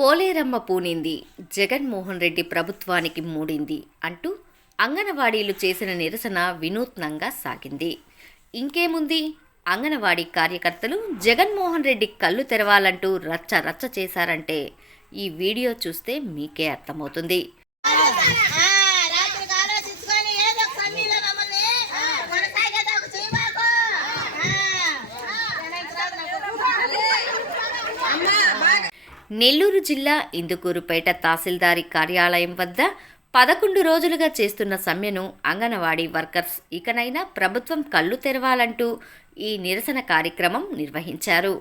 పోలేరమ్మ పూనింది. జగన్మోహన్ రెడ్డి ప్రభుత్వానికి మూడింది అంటూ అంగనవాడీలు చేసిన నిరసన వినూత్నంగా సాగింది. ఇంకేముంది? అంగనవాడీ కార్యకర్తలు జగన్మోహన్ రెడ్డి కళ్ళు తెరవాలంటూ రచ్చ రచ్చ చేశారంటే ఈ వీడియో చూస్తే మీకే అర్థమవుతుంది. నెల్లూరు జిల్లా ఇందుకూరుపేట తహసీల్దారి కార్యాలయం వద్ద పదకొండు రోజులుగా చేస్తున్న సమ్మెను అంగన్వాడీ వర్కర్స్ ఇకనైనా ప్రభుత్వం కళ్ళు తెరవాలంటూ ఈ నిరసన కార్యక్రమం నిర్వహించారు.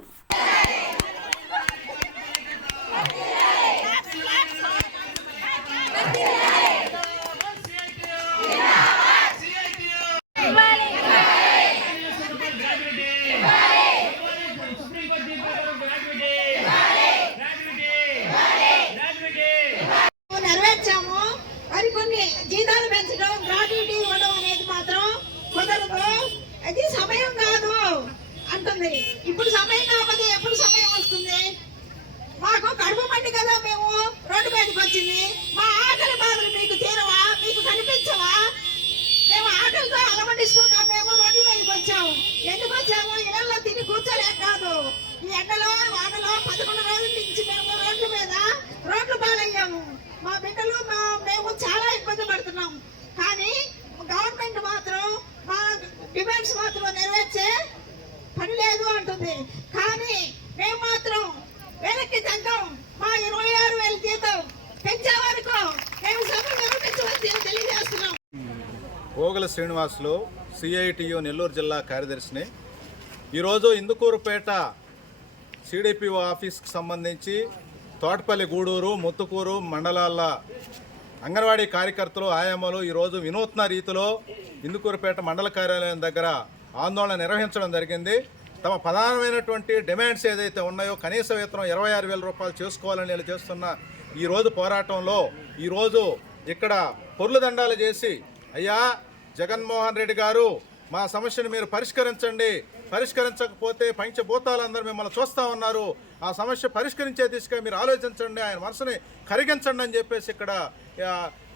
వచ్చాము ఇళ్ళలో తిని కూర్చోలేక కాదు. ఈ ఎండలో వానలో పదకొండు రోజుల నుంచి మేము రోడ్ల మీద రోడ్లు పాలయ్యాము. మా బిడ్డలు మా మేము చాలా ఇబ్బంది పడుతున్నాం. కానీ గవర్నమెంట్ మాత్రం మా డిమాండ్స్ మాత్రం నెరవేర్చే పని లేదు అంటుంది. కానీ మేము మాత్రం వెనక్కి తగ్గం. మా ఇరవై ఆరు వేల జీతం పెంచే వరకు మేము సభ నిర్వహించవచ్చని తెలియజేస్తున్నాం. పోగల శ్రీనివాసులు సిఐటియు నెల్లూరు జిల్లా కార్యదర్శిని ఈరోజు ఇందుకూరుపేట సిడిపిఓ ఆఫీస్కి సంబంధించి తోటపల్లి గూడూరు ముత్తుకూరు మండలాల అంగన్వాడీ కార్యకర్తలు ఆయామలు ఈరోజు వినూత్న రీతిలో ఇందుకూరుపేట మండల కార్యాలయం దగ్గర ఆందోళన నిర్వహించడం జరిగింది. తమ ప్రధానమైనటువంటి డిమాండ్స్ ఏదైతే ఉన్నాయో కనీస వేతనం ఇరవై ఆరు వేల రూపాయలు చేసుకోవాలని వీళ్ళు చేస్తున్న ఈరోజు పోరాటంలో ఈరోజు ఇక్కడ పొర్లు దండాలు చేసి అయ్యా జగన్మోహన్ రెడ్డి గారు మా సమస్యను మీరు పరిష్కరించండి. పరిష్కరించకపోతే పంచభూతాలందరూ మిమ్మల్ని చూస్తూ ఉన్నారు. ఆ సమస్య పరిష్కరించే దిశగా మీరు ఆలోచించండి ఆయన మనసుని కరిగించండి అని చెప్పేసి ఇక్కడ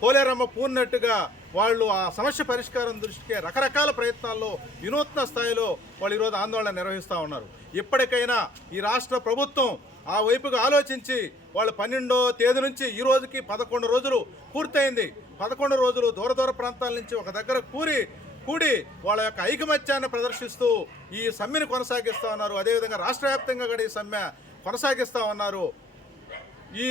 పోలేరమ్మ పూర్ణట్టుగా వాళ్ళు ఆ సమస్య పరిష్కారం దృష్టికి రకరకాల ప్రయత్నాల్లో వినూత్న స్థాయిలో వాళ్ళు ఈరోజు ఆందోళన నిర్వహిస్తూ ఉన్నారు. ఇప్పటికైనా ఈ రాష్ట్ర ప్రభుత్వం ఆ వైపుగా ఆలోచించి వాళ్ళు పన్నెండో తేదీ నుంచి ఈ రోజుకి పదకొండు రోజులు పూర్తయింది. పదకొండు రోజులు దూర దూర ప్రాంతాల నుంచి ఒక దగ్గర కూరి కూడి వాళ్ళ యొక్క ఐకమత్యాన్ని ప్రదర్శిస్తూ ఈ సమ్మెను కొనసాగిస్తూ ఉన్నారు. అదేవిధంగా రాష్ట్ర వ్యాప్తంగా కూడా ఈ సమ్మె కొనసాగిస్తూ ఉన్నారు. ఈ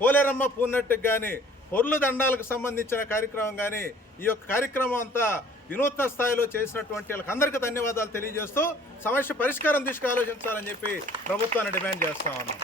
పోలేరమ్మ పూర్ణట్టుకు కానీ పొర్లు దండాలకు సంబంధించిన కార్యక్రమం కానీ ఈ యొక్క కార్యక్రమం అంతా వినూత్న స్థాయిలో చేసినటువంటి వాళ్ళకందరికీ ధన్యవాదాలు తెలియజేస్తూ సమస్య పరిష్కారం తీసుకు ఆలోచించాలని చెప్పి ప్రభుత్వాన్ని డిమాండ్ చేస్తా ఉన్నాం.